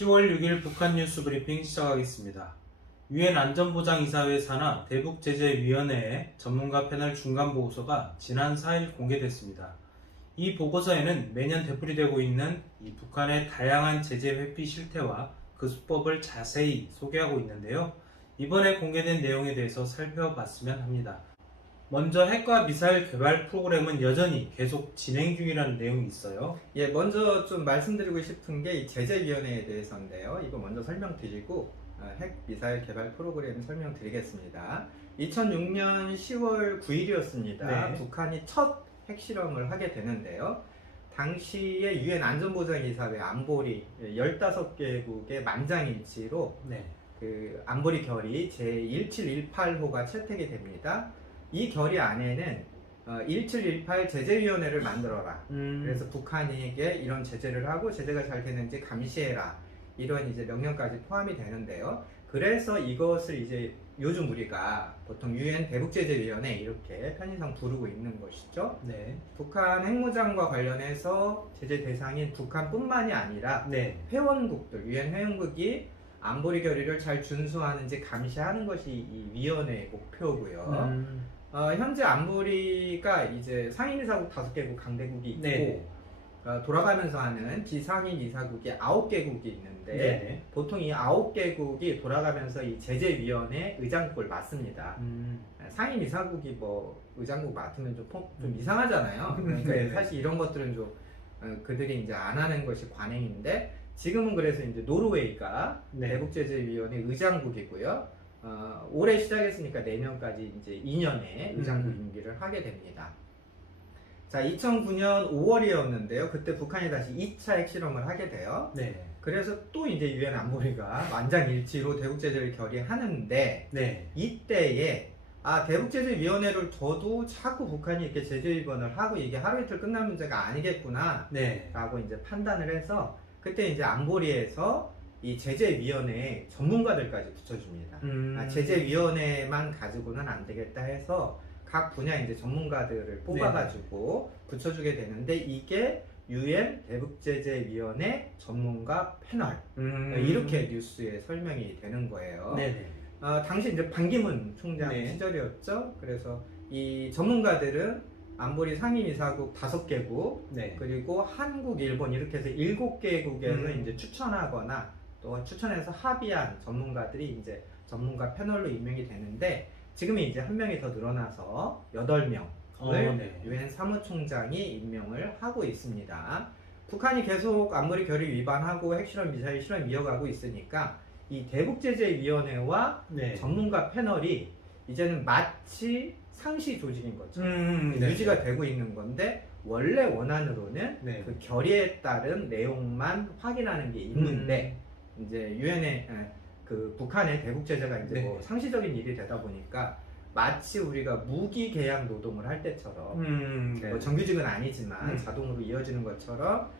10월 6일 북한 뉴스 브리핑 시작하겠습니다. 유엔 안전보장이사회 산하 대북제재위원회의 전문가 패널 중간보고서가 지난 4일 공개됐습니다. 이 보고서에는 매년 되풀이되고 있는 이 북한의 다양한 제재 회피 실태와 그 수법을 자세히 소개하고 있는데요. 이번에 공개된 내용에 대해서 살펴봤으면 합니다. 먼저 핵과 미사일 개발 프로그램은 여전히 계속 진행 중이라는 내용이 있어요. 먼저 좀 말씀드리고 싶은 게 이 제재위원회에 대해서인데요. 이거 먼저 설명드리고 핵 미사일 개발 프로그램 설명드리겠습니다. 2006년 10월 9일이었습니다. 네. 북한이 첫 핵실험을 하게 되는데요. 당시에 유엔 안전보장이사회 안보리 15개국의 만장일치로 네. 그 안보리 결의 제1718호가 채택이 됩니다. 이 결의 안에는 1718 제재위원회를 만들어라. 그래서 북한에게 이런 제재를 하고 제재가 잘 되는지 감시해라. 이런 이제 명령까지 포함이 되는데요. 그래서 이것을 이제 요즘 우리가 보통 유엔 대북제재위원회 이렇게 편의상 부르고 있는 것이죠. 네. 북한 핵무장과 관련해서 제재 대상인 북한뿐만이 아니라 네. 회원국들, 유엔 회원국이 안보리 결의를 잘 준수하는지 감시하는 것이 이 위원회의 목표고요. 현재 안보리가 이제 상임이사국 5개국 강대국이 있고 네. 돌아가면서 하는 비상임 이사국이 9개국이 있는데 네. 보통 이 9개국이 돌아가면서 이 제재위원회 의장국을 맡습니다. 상임 이사국이 뭐 의장국 맡으면 좀 이상하잖아요. 그러니까 네. 사실 이런 것들은 좀 그들이 이제 안 하는 것이 관행인데 지금은 그래서 이제 노르웨이가 네. 대북제재위원회 의장국이고요. 올해 시작했으니까 내년까지 이제 2년의 의장국 임기를 하게 됩니다. 자, 2009년 5월이었는데요. 그때 북한이 다시 2차 핵실험을 하게 돼요. 네. 그래서 또 이제 유엔 안보리가 만장일치로 대북제재를 결의하는데 네. 이때에 대북제재위원회를 둬도 자꾸 북한이 이렇게 제재 위반을 하고 이게 하루 이틀 끝날 문제가 아니겠구나 네. 라고 이제 판단을 해서 그때 이제 안보리에서 이 제재위원회에 전문가들까지 붙여줍니다. 제재위원회만 가지고는 안 되겠다 해서 각 분야 이제 전문가들을 뽑아가지고 붙여주게 되는데 이게 유엔 대북제재위원회 전문가 패널 이렇게 뉴스에 설명이 되는 거예요. 네네. 당시 이제 반기문 총장 네. 시절이었죠. 그래서 이 전문가들은 안보리 상임이사국 5개국 네. 그리고 한국, 일본 이렇게 해서 7개국에서 이제 추천하거나 또 추천해서 합의한 전문가들이 이제 전문가 패널로 임명이 되는데 지금은 이제 한 명이 더 늘어나서 8명을 네. 유엔 사무총장이 임명을 하고 있습니다. 북한이 계속 안보리 결의 위반하고 핵실험, 미사일 실험 이어가고 있으니까 이 대북제재위원회와 네. 전문가 패널이 이제는 마치 상시 조직인 거죠. 네. 유지가 되고 있는 건데 원래 원안으로는 네. 그 결의에 따른 내용만 확인하는 게 있는데 이제 유엔의 그 북한의 대북 제재가 이제 네. 뭐 상시적인 일이 되다 보니까 마치 우리가 무기 계약 노동을 할 때처럼 네. 뭐 정규직은 아니지만 자동으로 이어지는 것처럼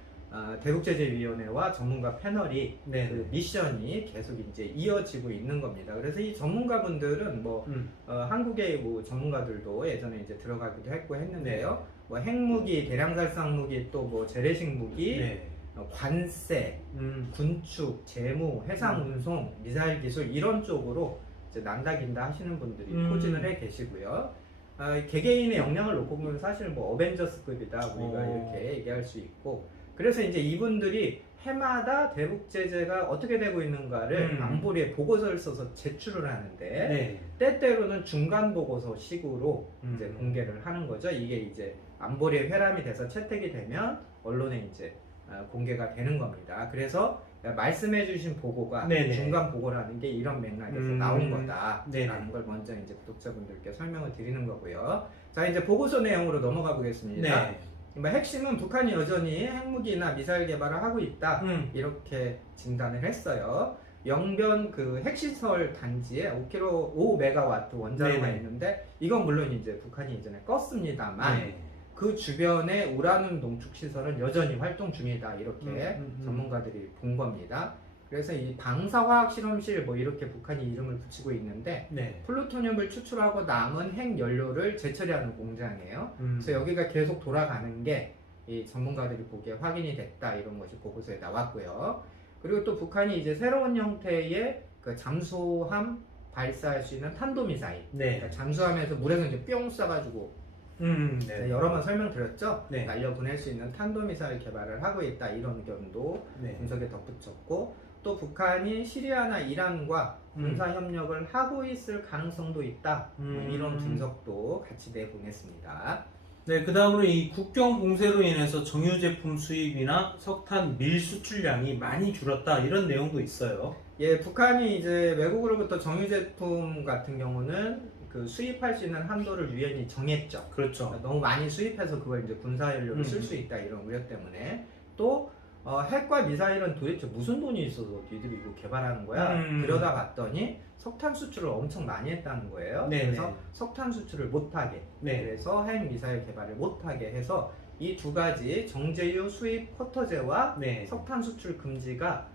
대북제재위원회와 전문가 패널이 네. 그 미션이 계속 이제 이어지고 있는 겁니다. 그래서 이 전문가분들은 뭐 한국의 뭐 전문가들도 예전에 이제 들어가기도 했고 했는데요. 뭐 핵무기, 대량살상 무기, 또 뭐 재래식 무기, 네. 관세, 군축, 재무, 해상 운송, 미사일 기술 이런 쪽으로 이제 난다긴다 하시는 분들이 포진을 해 계시고요. 개개인의 역량을 놓고 보면 사실 뭐 어벤져스급이다 우리가 이렇게 얘기할 수 있고 그래서 이제 이분들이 해마다 대북 제재가 어떻게 되고 있는가를 안보리에 보고서를 써서 제출을 하는데 네. 때때로는 중간 보고서 식으로 이제 공개를 하는 거죠. 이게 이제 안보리에 회람이 돼서 채택이 되면 언론에 이제 공개가 되는 겁니다. 그래서 말씀해주신 보고가 네네. 중간 보고라는 게 이런 맥락에서 나온 거다라는 네네. 걸 먼저 이제 구독자분들께 설명을 드리는 거고요. 자, 이제 보고서 내용으로 넘어가 보겠습니다. 네. 핵심은 북한이 여전히 핵무기나 미사일 개발을 하고 있다 이렇게 진단을 했어요. 영변 그 핵시설 단지에 5kg 원자로가 네네. 있는데 이건 물론 이제 북한이 이전에 껐습니다만 네. 그 주변에 우라늄 농축 시설은 여전히 활동 중이다 이렇게 전문가들이 본 겁니다. 그래서 이 방사화학 실험실 뭐 이렇게 북한이 이름을 붙이고 있는데 네. 플루토늄을 추출하고 남은 핵 연료를 재처리하는 공장이에요. 그래서 여기가 계속 돌아가는 게 이 전문가들이 보기에 확인이 됐다 이런 것이 보고서에 나왔고요. 그리고 또 북한이 이제 새로운 형태의 그 잠수함 발사할 수 있는 탄도미사일. 네. 그러니까 잠수함에서 물에서 이제 뿅 쏴가지고 네. 여러 번 설명드렸죠. 네. 날려 보낼 수 있는 탄도미사일 개발을 하고 있다 이런 의견도 네. 분석에 덧붙였고 또 북한이 시리아나 이란과 군사 협력을 하고 있을 가능성도 있다. 이런 분석도 같이 내보냈습니다. 네, 그 다음으로 이 국경 봉쇄로 인해서 정유 제품 수입이나 석탄 밀 수출량이 많이 줄었다 이런 내용도 있어요. 예, 북한이 이제 외국으로부터 정유 제품 같은 경우는 그 수입할 수 있는 한도를 유엔이 정했죠. 그렇죠. 너무 많이 수입해서 그걸 이제 군사 연료로 쓸 수 있다 이런 우려 때문에 또 핵과 미사일은 도대체 무슨 돈이 있어서 니들이 이거 개발하는 거야? 들여다 봤더니 석탄 수출을 엄청 많이 했다는 거예요. 네네. 그래서 석탄 수출을 못하게, 네. 그래서 핵 미사일 개발을 못하게 해서 이 두 가지 정제유 수입 쿼터제와 네. 석탄 수출 금지가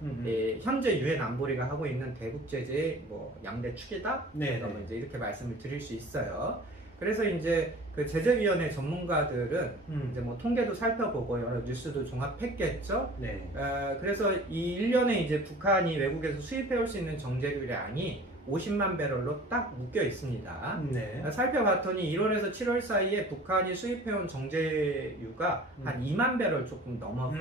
현재 유엔 안보리가 하고 있는 대북 제재의 뭐 양대 축이다. 네. 그러면 이제 이렇게 말씀을 드릴 수 있어요. 그래서 이제 그 제재위원회 전문가들은 이제 뭐 통계도 살펴보고 여러 뉴스도 종합했겠죠. 네. 그래서 이 1년에 이제 북한이 외국에서 수입해올 수 있는 정제유량이 50만 배럴로 딱 묶여 있습니다. 네. 살펴봤더니 1월에서 7월 사이에 북한이 수입해온 정제유가 한 2만 배럴 조금 넘어서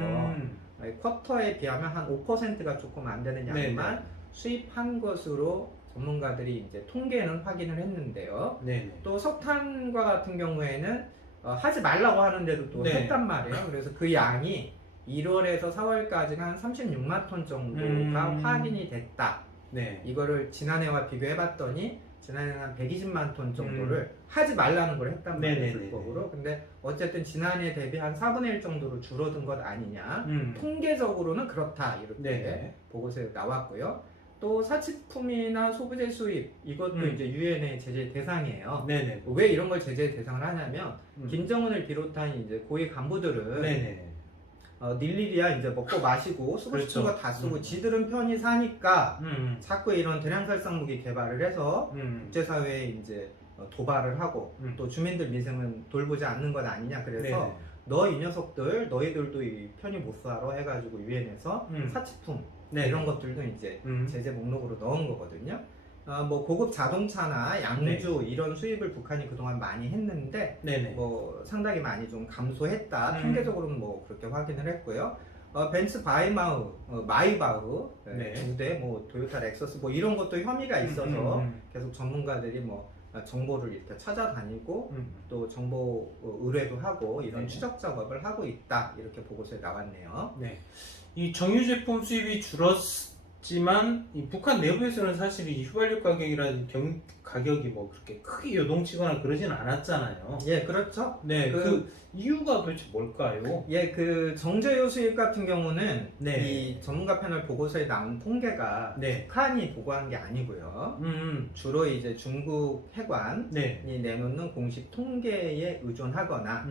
쿼터에 비하면 한 5%가 조금 안 되는 양만 수입한 것으로 전문가들이 이제 통계는 확인을 했는데요. 네. 또 석탄과 같은 경우에는 하지 말라고 하는데도 또 네. 했단 말이에요. 그래서 그 양이 1월에서 4월까지는 한 36만 톤 정도가 확인이 됐다. 네. 이거를 지난해와 비교해봤더니 지난해는 한 120만 톤 정도를 하지 말라는 걸 했단 말이에요. 네네네네. 불법으로. 근데 어쨌든 지난해 대비 한 4분의 1 정도로 줄어든 것 아니냐. 음. 통계적으로는 그렇다. 이렇게 네네. 보고서에 나왔고요. 또 사치품이나 소부재 수입 이것도 이제 유엔의 제재 대상이에요. 네네. 왜 이런 걸 제재 대상을 하냐면 음. 김정은을 비롯한 이제 고위 간부들은 네네. 닐리리아 이제 먹고 마시고 쓰고 그렇죠. 싶은 거 다 쓰고 지들은 편히 사니까 음. 자꾸 이런 대량살상 무기 개발을 해서 음. 국제사회에 이제 도발을 하고 또 주민들 민생은 돌보지 않는 것 아니냐. 그래서 네네. 너 이 녀석들 너희들도 이 편히 못 살아 해가지고 유엔에서 사치품 네. 이런 것들도 이제 음. 제재 목록으로 넣은 거거든요. 뭐 고급 자동차나 양주 이런 수입을 북한이 그동안 많이 했는데 네네. 뭐 상당히 많이 좀 감소했다. 음. 통계적으로는 뭐 그렇게 확인을 했고요. 벤츠 바이마우, 마이바흐 네. 두 대, 뭐 토요타 렉서스 뭐 이런 것도 혐의가 있어서 계속 전문가들이 뭐 정보를 이렇게 찾아다니고 또 정보 의뢰도 하고 이런 네. 추적 작업을 하고 있다. 이렇게 보고서에 나왔네요. 네. 이 정유 제품 수입이 줄었지만 이 북한 내부에서는 사실 이 휘발유 가격이라든지 가격이 뭐 그렇게 크게 요동치거나 그러진 않았잖아요. 예, 그렇죠. 네. 그 이유가 도대체 뭘까요? 예, 그 정제유 수입 같은 경우는 네. 이 전문가 패널 보고서에 나온 통계가 네. 북한이 보고한 게 아니고요. 음. 주로 이제 중국 해관이 네. 내놓는 공식 통계에 의존하거나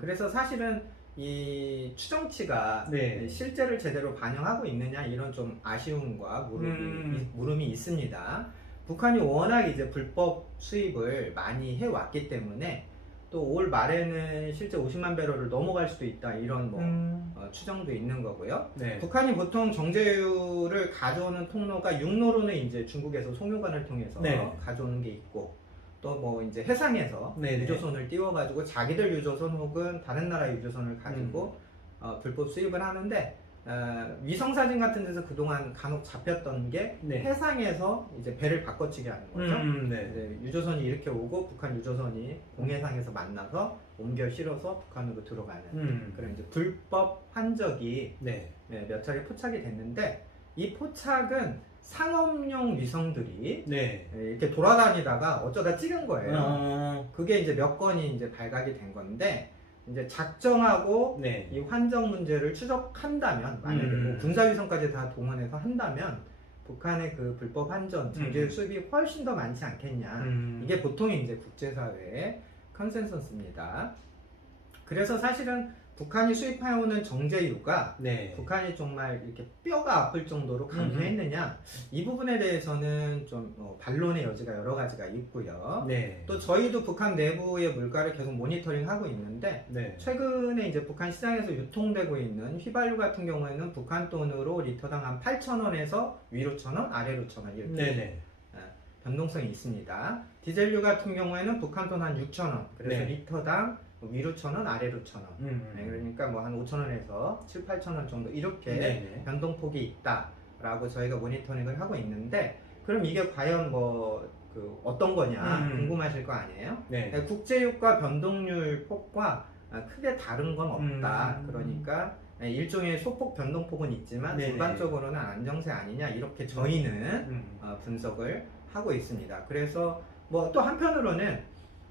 그래서 사실은 이 추정치가 네. 실제를 제대로 반영하고 있느냐 이런 좀 아쉬움과 물음이 있습니다. 북한이 워낙 이제 불법 수입을 많이 해왔기 때문에 또 올 말에는 실제 50만 배럴을 넘어갈 수도 있다 이런 뭐 추정도 있는 거고요. 네. 북한이 보통 정제유를 가져오는 통로가 육로로는 이제 중국에서 송유관을 통해서 네. 가져오는 게 있고 또 뭐 이제 해상에서 네네. 유조선을 띄워가지고 자기들 유조선 혹은 다른 나라 유조선을 가지고 불법 수입을 하는데 위성사진 같은 데서 그동안 간혹 잡혔던 게 네. 해상에서 이제 배를 바꿔치기 하는 거죠. 네. 이제 유조선이 이렇게 오고 북한 유조선이 공해상에서 만나서 옮겨 실어서 북한으로 들어가는 그런 이제 불법 한적이 네. 몇 차례 포착이 됐는데 이 포착은 상업용 위성들이 네. 이렇게 돌아다니다가 어쩌다 찍은 거예요. 어. 그게 이제 몇 건이 이제 발각이 된 건데 이제 작정하고 네. 이 환적 문제를 추적한다면 만약에 뭐 군사위성까지 다 동원해서 한다면 북한의 그 불법 환전 정제유 수입이 훨씬 더 많지 않겠냐. 이게 보통 이제 국제사회의 컨센서스입니다. 그래서 사실은 북한이 수입해오는 정제유가 네. 북한이 정말 이렇게 뼈가 아플 정도로 강조했느냐 이 부분에 대해서는 좀 반론의 여지가 여러 가지가 있고요. 네. 또 저희도 북한 내부의 물가를 계속 모니터링하고 있는데 네. 최근에 이제 북한 시장에서 유통되고 있는 휘발유 같은 경우에는 북한 돈으로 리터당 한 8,000원에서 위로 1,000원, 아래로 1,000원 이렇게 네네. 변동성이 있습니다. 디젤유 같은 경우에는 북한 돈 한 6,000원, 그래서 네. 리터당 위로 1,000원, 아래로 1,000원. 네, 그러니까 뭐 한 5,000원에서 7, 8,000원 정도 이렇게 네네. 변동폭이 있다라고 저희가 모니터링을 하고 있는데 그럼 이게 과연 뭐 어떤 거냐 궁금하실 거 아니에요? 네. 국제유가 변동률 폭과 크게 다른 건 없다. 그러니까 일종의 소폭 변동폭은 있지만 네네. 전반적으로는 안정세 아니냐 이렇게 저희는 분석을 하고 있습니다. 그래서 뭐 또 한편으로는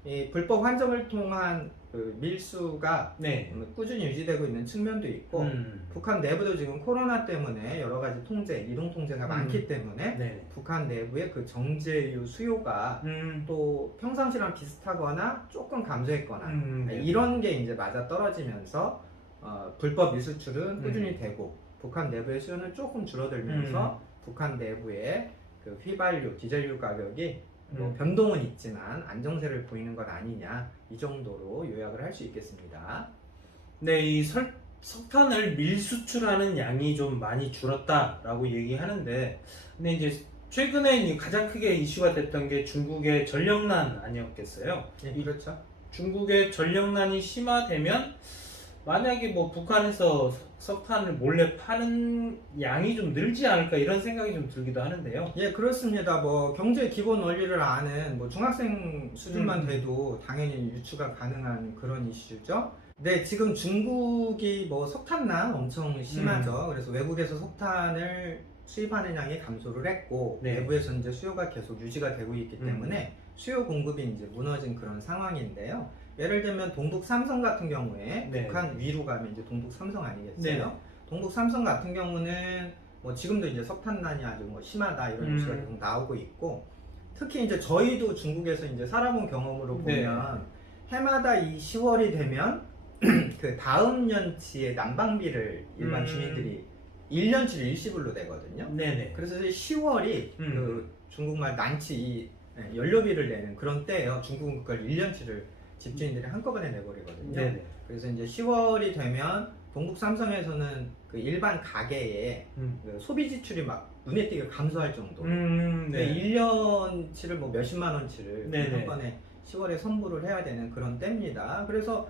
이 불법 환정을 통한 그 밀수가 네. 꾸준히 유지되고 있는 측면도 있고 북한 내부도 지금 코로나 때문에 여러 가지 통제, 이동 통제가 많기 때문에 네. 북한 내부의 그 정제유 수요가 또 평상시랑 비슷하거나 조금 감소했거나 네. 이런 게 이제 맞아 떨어지면서 불법 밀수출은 꾸준히 되고 북한 내부의 수요는 조금 줄어들면서 북한 내부의 그 휘발유, 디젤유 가격이 뭐 변동은 있지만 안정세를 보이는 것 아니냐 이 정도로 요약을 할 수 있겠습니다. 네, 이 석탄을 밀수출하는 양이 좀 많이 줄었다라고 얘기하는데, 근데 이제 최근에 가장 크게 이슈가 됐던 게 중국의 전력난 아니었겠어요? 네, 그렇죠. 중국의 전력난이 심화되면 만약에 뭐 북한에서 석탄을 몰래 파는 양이 좀 늘지 않을까 이런 생각이 좀 들기도 하는데요. 예, 그렇습니다. 뭐 경제 기본 원리를 아는 뭐 중학생 수준만 돼도 당연히 유추가 가능한 그런 이슈죠. 네, 지금 중국이 뭐 석탄난 엄청 심하죠. 그래서 외국에서 석탄을 수입하는 양이 감소를 했고 네. 내부에서 이제 수요가 계속 유지가 되고 있기 때문에 수요 공급이 이제 무너진 그런 상황인데요. 예를 들면 동북 삼성 같은 경우에 네. 북한 위로 가면 이제 동북 삼성 아니겠어요? 네. 동북 삼성 같은 경우는 뭐 지금도 이제 석탄난이 아주 뭐 심하다 이런 뉴스가 계속 나오고 있고 특히 이제 저희도 중국에서 이제 살아본 경험으로 보면 해마다 이 10월이 되면 그 다음 년치의 난방비를 일반 주민들이 1년치를 일시불로 내거든요. 네네. 그래서 10월이 그 중국말 난치 이 연료비를 내는 그런 때예요. 중국은 그걸 1년치를 집주인들이 한꺼번에 내버리거든요. 네네. 그래서 이제 10월이 되면 동북 삼성에서는 그 일반 가게에 그 소비 지출이 막 눈에 띄게 감소할 정도로 네. 1년치를 뭐 몇십만 원치를 네네. 한 번에 10월에 선불을 해야 되는 그런 때입니다. 그래서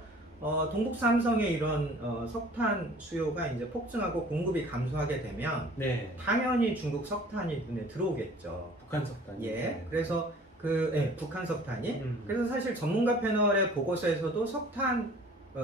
동북 삼성의 이런 석탄 수요가 이제 폭증하고 공급이 감소하게 되면 네. 당연히 중국 석탄이 눈에 들어오겠죠. 북한 석탄. 예. 그래서 북한 석탄이 그래서 사실 전문가 패널의 보고서에서도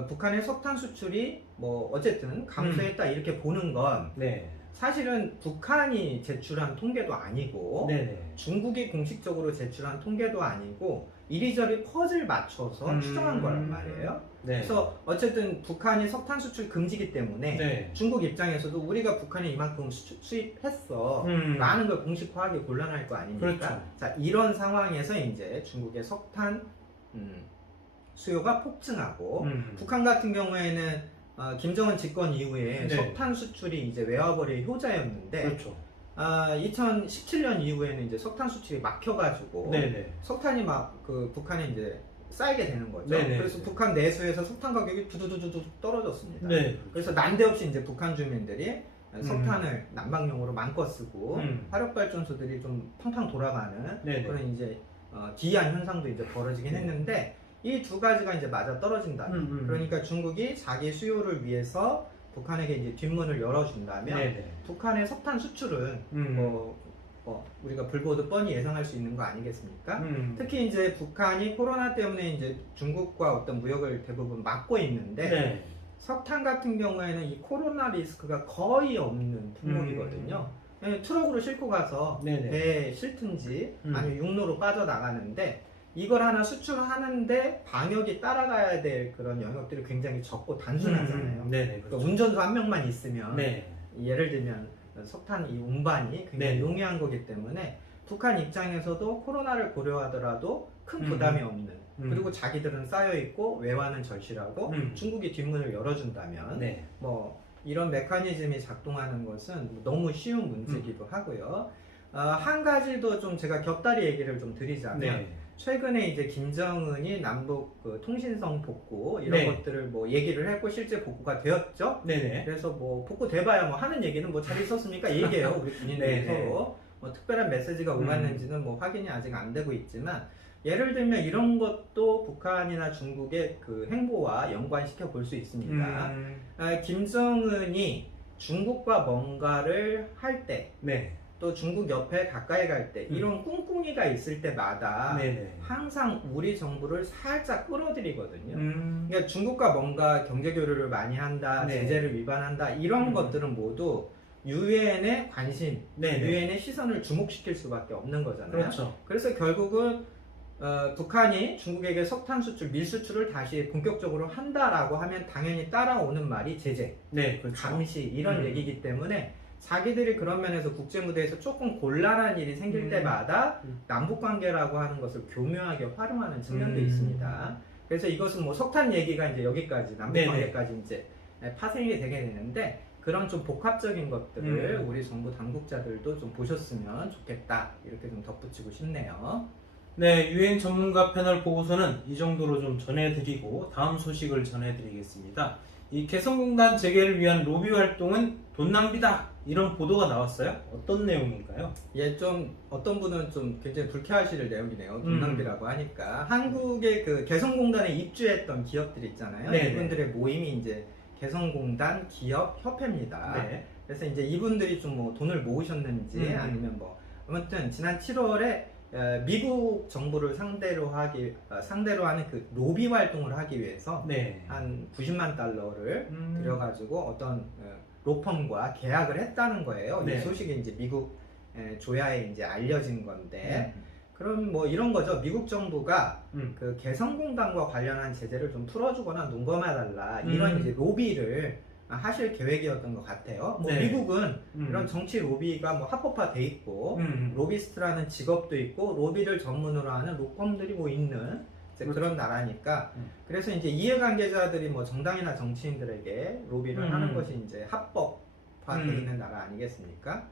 북한의 석탄 수출이 뭐 어쨌든 감소했다 이렇게 보는 건 네. 사실은 북한이 제출한 통계도 아니고 네네. 중국이 공식적으로 제출한 통계도 아니고 이리저리 퍼즐 맞춰서 추정한 거란 말이에요. 네. 그래서 어쨌든 북한이 석탄 수출 금지기 때문에 네. 중국 입장에서도 우리가 북한에 이만큼 수입했어 라는 걸 공식화하기 곤란할 거 아닙니까? 그렇죠. 자, 이런 상황에서 이제 중국의 석탄 수요가 폭증하고 북한 같은 경우에는 김정은 집권 이후에 네. 석탄 수출이 이제 외화벌이의 효자였는데 그렇죠. 2017년 이후에는 이제 석탄 수출이 막혀가지고 네네. 석탄이 막 그 북한에 이제 쌓이게 되는 거죠. 네네. 그래서 북한 내수에서 석탄 가격이 두두두두 떨어졌습니다. 네. 그래서 난데없이 이제 북한 주민들이 석탄을 난방용으로 마음껏 쓰고 화력발전소들이 좀 팡팡 돌아가는 네네. 그런 이제 기이한 현상도 이제 벌어지긴 했는데 이 두 가지가 이제 맞아 떨어진다. 그러니까 중국이 자기 수요를 위해서 북한에게 이제 뒷문을 열어준다면 네네. 북한의 석탄 수출은 우리가 불보듯 뻔히 예상할 수 있는 거 아니겠습니까? 특히 이제 북한이 코로나 때문에 이제 중국과 어떤 무역을 대부분 막고 있는데 네. 석탄 같은 경우에는 이 코로나 리스크가 거의 없는 품목이거든요. 트럭으로 싣고 가서 네네. 배에 싣든지 아니면 육로로 빠져나가는데 이걸 하나 수출하는데 방역이 따라가야 될 그런 영역들이 굉장히 적고 단순하잖아요. 네네. 그러니까 그렇죠. 운전수 한 명만 있으면 네. 예를 들면 석탄 이 운반이 굉장히 네. 용이한 거기 때문에 북한 입장에서도 코로나를 고려하더라도 큰 부담이 없는 그리고 자기들은 쌓여 있고 외화는 절실하고 중국이 뒷문을 열어준다면 네. 뭐 이런 메커니즘이 작동하는 것은 너무 쉬운 문제이기도 하고요. 한 가지 더 좀 제가 곁다리 얘기를 좀 드리자면 네. 최근에 이제 김정은이 남북 그 통신성 복구 이런 네. 것들을 뭐 얘기를 했고 실제 복구가 되었죠. 네네. 그래서 뭐 복구 돼봐야 뭐 하는 얘기는 뭐 잘 있었습니까? 얘기해요. 우리 군인들이 네, 네. 서로 뭐 특별한 메시지가 오갔는지는 뭐 확인이 아직 안 되고 있지만 예를 들면 이런 것도 북한이나 중국의 그 행보와 연관시켜 볼 수 있습니다. 김정은이 중국과 뭔가를 할 때, 네. 또 중국 옆에 가까이 갈 때, 이런 꿍꿍이가 있을 때마다 네네. 항상 우리 정부를 살짝 끌어들이거든요. 그러니까 중국과 뭔가 경제 교류를 많이 한다, 네. 제재를 위반한다, 이런 것들은 모두 유엔의 관심, 네네. 유엔의 시선을 주목시킬 수밖에 없는 거잖아요. 그렇죠. 그래서 결국은 북한이 중국에게 석탄 수출, 밀 수출을 다시 본격적으로 한다라고 하면 당연히 따라오는 말이 제재, 네, 그렇죠. 감시 이런 얘기이기 때문에 자기들이 그런 면에서 국제 무대에서 조금 곤란한 일이 생길 때마다 남북 관계라고 하는 것을 교묘하게 활용하는 측면도 있습니다. 그래서 이것은 뭐 석탄 얘기가 이제 여기까지 남북 네네. 관계까지 이제 파생이 되게 되는데 그런 좀 복합적인 것들을 우리 정부 당국자들도 좀 보셨으면 좋겠다 이렇게 좀 덧붙이고 싶네요. 네, 유엔 전문가 패널 보고서는 이 정도로 좀 전해드리고 다음 소식을 전해드리겠습니다. 이 개성공단 재개를 위한 로비 활동은 돈 낭비다 이런 보도가 나왔어요. 어떤 내용인가요? 예, 좀 어떤 분은 좀 굉장히 불쾌하실 내용이네요. 돈 낭비라고 하니까 한국의 그 개성공단에 입주했던 기업들 있잖아요. 네네. 이분들의 모임이 이제 개성공단 기업 협회입니다. 네. 그래서 이제 이분들이 좀 뭐 돈을 모으셨는지 아니면 뭐 아무튼 지난 7월에 미국 정부를 상대로 하는 그 로비 활동을 하기 위해서 네. 한 90만 달러를 들여가지고 어떤 로펌과 계약을 했다는 거예요. 네. 이 소식이 이제 미국 조야에 이제 알려진 건데, 그럼 뭐 이런 거죠. 미국 정부가 그 개성공단과 관련한 제재를 좀 풀어주거나 눈감아달라 이런 이제 로비를 하실 계획이었던 것 같아요. 뭐 네. 미국은 이런 정치 로비가 뭐 합법화돼 있고 로비스트라는 직업도 있고 로비를 전문으로 하는 로펌들이 뭐 있는 이제 그런 나라니까 그래서 이제 이해관계자들이 뭐 정당이나 정치인들에게 로비를 하는 것이 이제 합법화돼 있는 나라 아니겠습니까?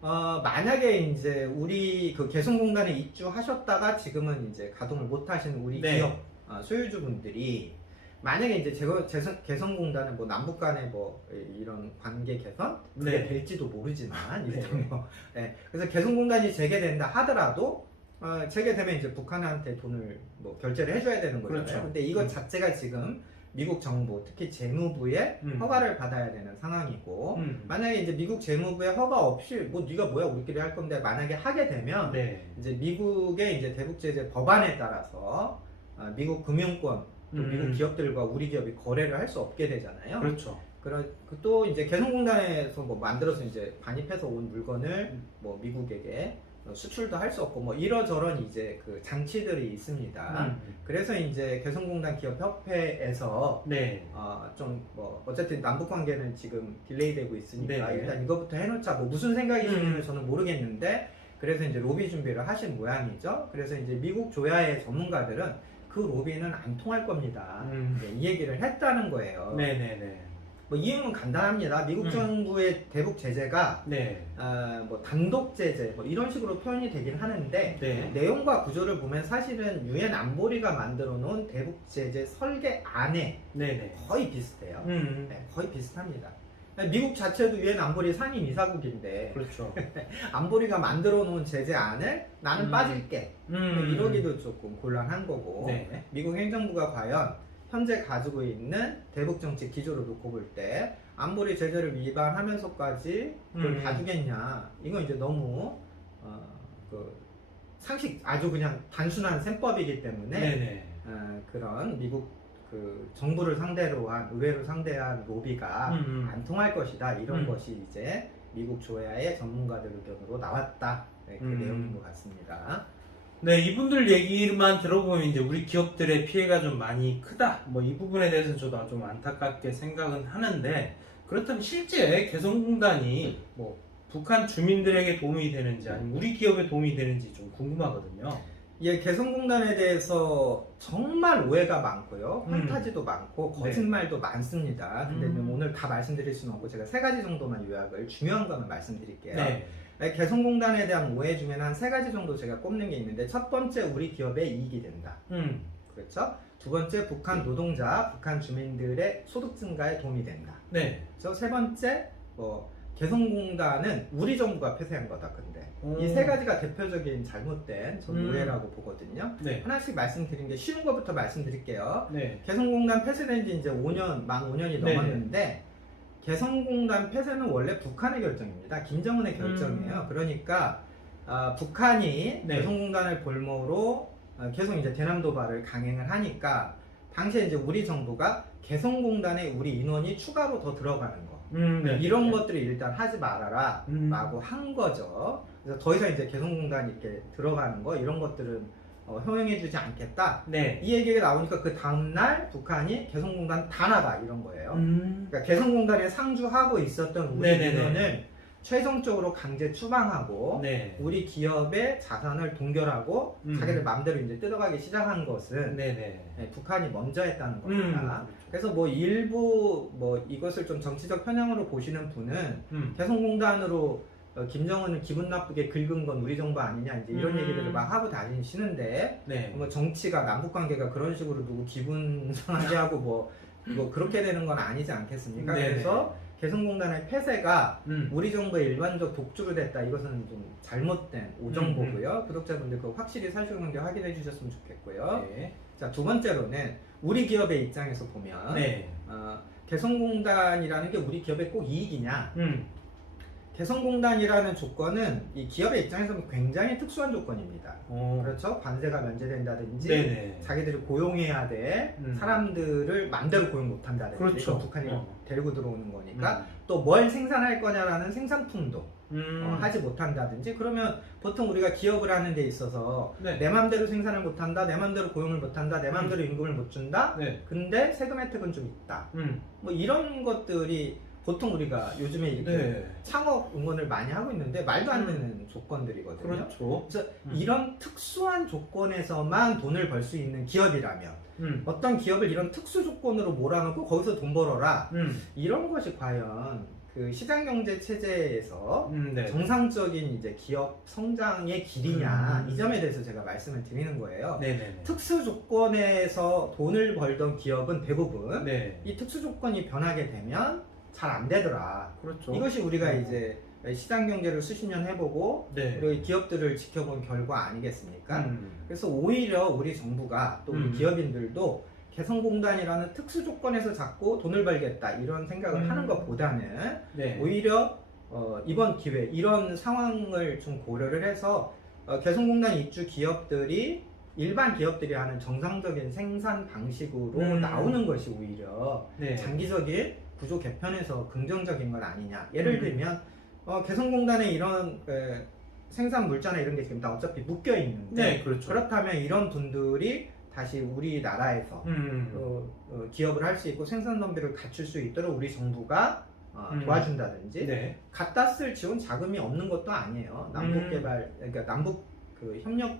만약에 이제 우리 그 개성공단에 입주하셨다가 지금은 이제 가동을 못 하시는 우리 네. 기업 소유주분들이 만약에 이제 개성공단은 뭐 남북 간의 뭐 이런 관계 개선 그게 네. 될지도 모르지만 네. 일단 뭐 그래서 개성공단이 재개된다 하더라도 재개되면 이제 북한한테 돈을 뭐 결제를 해줘야 되는 거잖아요. 그렇죠. 근데 이것 자체가 지금 미국 정부 특히 재무부의 허가를 받아야 되는 상황이고 만약에 이제 미국 재무부의 허가 없이 뭐 네가 뭐야 우리끼리 할 건데 만약에 하게 되면 네. 이제 미국의 이제 대북제재 법안에 따라서 미국 금융권 또 미국 기업들과 우리 기업이 거래를 할 수 없게 되잖아요. 그렇죠. 또 이제 개성공단에서 뭐 만들어서 이제 반입해서 온 물건을 뭐 미국에게 수출도 할 수 없고 뭐 이러저런 이제 그 장치들이 있습니다. 그래서 이제 개성공단 기업협회에서 네. 좀 뭐 어쨌든 남북 관계는 지금 딜레이되고 있으니까 네네. 일단 이거부터 해놓자. 뭐 무슨 생각이신지는 저는 모르겠는데 그래서 이제 로비 준비를 하신 모양이죠. 그래서 이제 미국 조야의 전문가들은 그 로비는 안 통할 겁니다. 이 얘기를 했다는 거예요. 네네네. 뭐 이유는 간단합니다. 미국 정부의 대북 제재가 네. 뭐 단독 제재 뭐 이런 식으로 표현이 되긴 하는데 네. 내용과 구조를 보면 사실은 유엔 안보리가 만들어 놓은 대북 제재 설계 안에 네네. 거의 비슷해요. 네. 거의 비슷합니다. 미국 자체도 유엔 안보리 상임 이사국인데 그렇죠. 안보리가 만들어 놓은 제재 안을 나는 빠질게 이러기도 조금 곤란한 거고 네. 미국 행정부가 과연 현재 가지고 있는 대북 정책 기조를 놓고 볼 때 안보리 제재를 위반하면서까지 그걸 봐주겠냐 이건 이제 너무 그 상식 아주 그냥 단순한 셈법이기 때문에 네네. 그런 미국 그 정부를 상대로 한 의회를 상대한 로비가 안 통할 것이다 이런 것이 이제 미국 조야의 전문가들 의견으로 나왔다 그 내용인 것 같습니다. 네, 이분들 얘기만 들어보면 이제 우리 기업들의 피해가 좀 많이 크다. 뭐 이 부분에 대해서는 저도 좀 안타깝게 생각은 하는데 그렇다면 실제 개성공단이 뭐 북한 주민들에게 도움이 되는지 아니면 우리 기업에 도움이 되는지 좀 궁금하거든요. 예, 개성공단에 대해서 정말 오해가 많고요. 판타지도 많고 거짓말도 많습니다. 근데 오늘 다 말씀드릴 수는 없고 제가 3가지 정도만 요약을 중요한 거만 말씀드릴게요. 네. 개성공단에 대한 오해 중에는 한 3가지 정도 제가 꼽는 게 있는데, 첫 번째, 우리 기업에 이익이 된다. 그렇죠? 두 번째, 북한 노동자, 북한 주민들의 소득 증가에 도움이 된다. 네. 그래서 세 번째, 개성공단은 우리 정부가 폐쇄한 거다. 근데 이 3가지가 대표적인 잘못된 전 오해라고 보거든요. 네. 하나씩 말씀드린 게 쉬운 것부터 말씀드릴게요. 네. 개성공단 폐쇄된 지 이제 5년, 만 5년이 네. 넘었는데, 개성공단 폐쇄는 원래 북한의 결정입니다. 김정은의 결정이에요. 그러니까 북한이 네. 개성공단을 볼모로 계속 이제 대남 도발을 강행을 하니까, 당시에 이제 우리 정부가 개성공단에 우리 인원이 추가로 더 들어가는 거, 네. 이런 것들을 일단 하지 말아라 라고 한 거죠. 그래서 더 이상 이제 개성공단이 이렇게 들어가는 거, 이런 것들은 허용해주지 않겠다. 네. 이 얘기가 나오니까 그 다음날 북한이 개성공단 다 나가, 이런 거예요. 그러니까 개성공단에 상주하고 있었던 우리 네네네. 인원을 최종적으로 강제 추방하고 네. 우리 기업의 자산을 동결하고 자기들 마음대로 이제 뜯어가기 시작한 것은 네네. 북한이 먼저 했다는 겁니다. 그래서 일부 이것을 좀 정치적 편향으로 보시는 분은 개성공단으로 김정은을 기분 나쁘게 긁은 건 우리 정부 아니냐, 이제 이런 얘기들을 막 하고 다니시는데, 네. 정치가, 남북 관계가 그런 식으로 누구 기분 상하게 하고 그렇게 되는 건 아니지 않겠습니까? 네네. 그래서 개성공단의 폐쇄가 음. 우리 정부의 일반적 독주로 됐다, 이것은 좀 잘못된 오정보고요. 구독자분들 그거 확실히 사실관계 확인해 주셨으면 좋겠고요. 네. 자, 두 번째로는 우리 기업의 입장에서 보면 네. 개성공단이라는 게 우리 기업에 꼭 이익이냐? 개성공단이라는 조건은 이 기업의 입장에서는 굉장히 특수한 조건입니다. 그렇죠? 관세가 면제된다든지, 네네. 자기들이 고용해야 돼 사람들을 맘대로 고용 못한다든지, 그렇죠. 이건 북한이 데리고 들어오는 거니까, 또 뭘 생산할 거냐라는 생산품도 하지 못한다든지. 그러면 보통 우리가 기업을 하는 데 있어서 네. 내 맘대로 생산을 못한다, 내 맘대로 고용을 못한다, 내 맘대로 임금을 못 준다, 네. 근데 세금 혜택은 좀 있다, 이런 것들이 보통 우리가 요즘에 이렇게 네. 창업 응원을 많이 하고 있는데 말도 안 되는 조건들이거든요. 그렇죠. 그래서 이런 특수한 조건에서만 돈을 벌 수 있는 기업이라면, 어떤 기업을 이런 특수 조건으로 몰아넣고 거기서 돈 벌어라, 이런 것이 과연 그 시장경제 체제에서 네. 정상적인 이제 기업 성장의 길이냐, 이 점에 대해서 제가 말씀을 드리는 거예요. 네네네. 특수 조건에서 돈을 벌던 기업은 대부분 네. 이 특수 조건이 변하게 되면 잘 안 되더라. 그렇죠. 이것이 우리가 이제 시장 경제를 수십 년 해보고 네. 그리고 기업들을 지켜본 결과 아니겠습니까? 그래서 오히려 우리 정부가 또 우리 기업인들도 개성공단이라는 특수 조건에서 자꾸 돈을 벌겠다, 이런 생각을 하는 것보다는 네. 오히려 이번 기회, 이런 상황을 좀 고려를 해서 개성공단 입주 기업들이 일반 기업들이 하는 정상적인 생산 방식으로 나오는 것이 오히려 네. 장기적인 구조 개편에서 긍정적인 건 아니냐. 예를 들면 개성공단에 이런 생산 물자나 이런 게 지금 다 어차피 묶여 있는데, 네, 그렇죠. 그렇다면 이런 분들이 다시 우리나라에서 기업을 할 수 있고 생산 덤비를 갖출 수 있도록 우리 정부가 도와준다든지, 네. 갖다 쓸 지원 자금이 없는 것도 아니에요. 남북 개발, 그러니까 남북 그 협력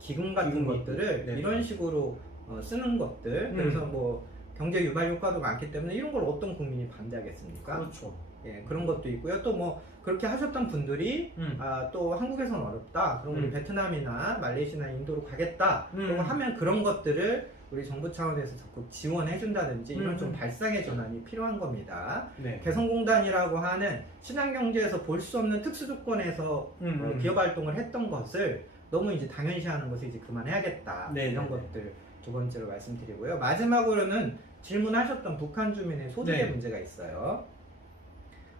기금 같은 기금이, 것들을 네. 이런 식으로 쓰는 것들, 그래서 경제 유발 효과도 많기 때문에 이런 걸 어떤 국민이 반대하겠습니까? 그렇죠. 예, 그런 것도 있고요. 또 그렇게 하셨던 분들이 또 한국에서는 어렵다, 그럼 우리 베트남이나 말레이시아나 인도로 가겠다, 그러고 하면 그런 것들을 우리 정부 차원에서 적극 지원해 준다든지, 이런 좀 발상의 전환이 필요한 겁니다. 네. 개성공단이라고 하는 시장경제에서 볼 수 없는 특수 조건에서 기업 활동을 했던 것을 너무 이제 당연시하는 것을 이제 그만해야겠다, 네, 이런 네, 것들 두 번째로 말씀드리고요. 마지막으로는 질문하셨던 북한 주민의 소득의 네. 문제가 있어요.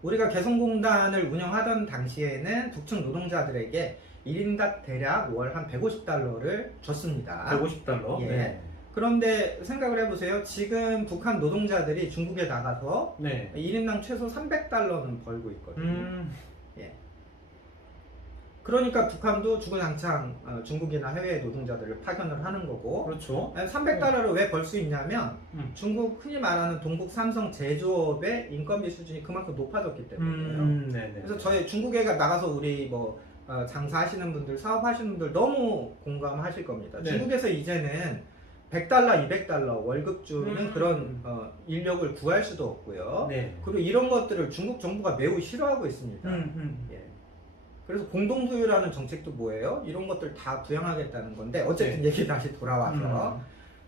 우리가 개성공단을 운영하던 당시에는 북측 노동자들에게 1인당 대략 월 한 150달러를 줬습니다. 150달러. 예. 네. 그런데 생각을 해보세요. 지금 북한 노동자들이 중국에 나가서 네. 1인당 최소 300달러는 벌고 있거든요. 예. 그러니까 북한도 주구장창 중국이나 해외 노동자들을 파견을 하는 거고, 그렇죠. 300달러를 왜 벌 수 있냐면 중국 흔히 말하는 동북 삼성 제조업의 인건비 수준이 그만큼 높아졌기 때문이에요. 네네. 그래서 저희 중국에 나가서 우리 장사하시는 분들, 사업하시는 분들 너무 공감하실 겁니다. 네. 중국에서 이제는 100달러, 200달러 월급 주는 그런 인력을 구할 수도 없고요. 네. 그리고 이런 것들을 중국 정부가 매우 싫어하고 있습니다. 예. 그래서 공동부유라는 정책도 뭐예요? 이런 것들 다 부양하겠다는 건데 어쨌든 네. 얘기 다시 돌아와서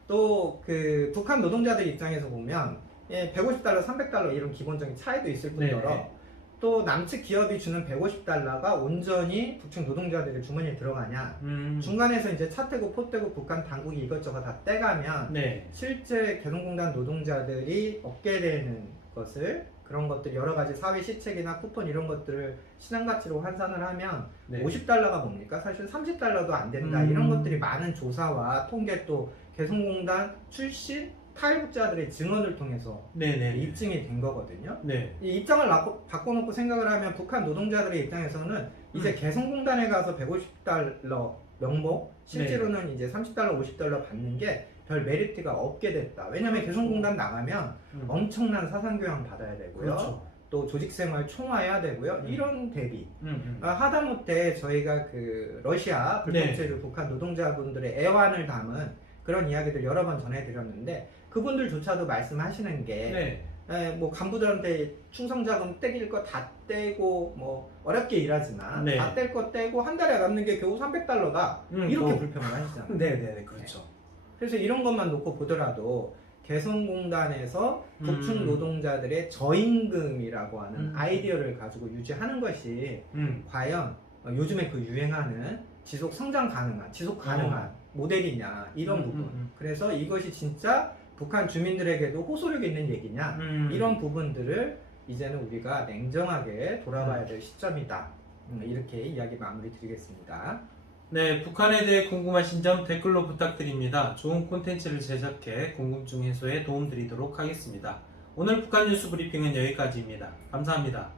또 그 북한 노동자들 입장에서 보면 150달러, 300달러 이런 기본적인 차이도 있을 뿐더러 네. 또 남측 기업이 주는 150달러가 온전히 북측 노동자들의 주머니에 들어가냐, 중간에서 이제 차 떼고 포 떼고 북한 당국이 이것저것 다 떼가면 네. 실제 개성공단 노동자들이 얻게 되는 것을, 그런 것들 여러 가지 사회 시책이나 쿠폰 이런 것들을 시장 가치로 환산을 하면 네. 50달러가 뭡니까? 사실 30달러도 안 된다. 이런 것들이 많은 조사와 통계, 또 개성공단 출신 탈북자들의 증언을 통해서 네네. 입증이 된 거거든요. 네. 이 입장을 바꿔놓고 생각을 하면 북한 노동자들의 입장에서는 이제 개성공단에 가서 150달러 명목, 실제로는 이제 30달러, 50달러 받는 게 별 메리트가 없게 됐다. 왜냐면 그렇죠. 개성공단 나가면 엄청난 사상교양 받아야 되고요. 그렇죠. 또 조직생활 총화해야 되고요. 이런 대비. 하다못해 저희가 그 러시아 불법체류 북한 노동자분들의 애환을 담은 그런 이야기들 여러 번 전해드렸는데, 그분들조차도 말씀하시는 게 뭐 간부들한테 충성자금 떼길 거 다 떼고 뭐 어렵게 일하지만 네. 다 뗄 거 떼고 한 달에 남는 게 겨우 300달러다 이렇게 불평을 하시잖아요. 네네네. 그렇죠. 그래서 이런 것만 놓고 보더라도 개성공단에서 북측 노동자들의 저임금이라고 하는 아이디어를 가지고 유지하는 것이 과연 요즘에 그 유행하는 지속 성장 가능한, 지속 가능한 모델이냐, 이런 부분. 그래서 이것이 진짜 북한 주민들에게도 호소력 있는 얘기냐, 이런 부분들을 이제는 우리가 냉정하게 돌아봐야 될 시점이다. 이렇게 이야기 마무리 드리겠습니다. 네, 북한에 대해 궁금하신 점 댓글로 부탁드립니다. 좋은 콘텐츠를 제작해 궁금증 해소에 도움드리도록 하겠습니다. 오늘 북한 뉴스 브리핑은 여기까지입니다. 감사합니다.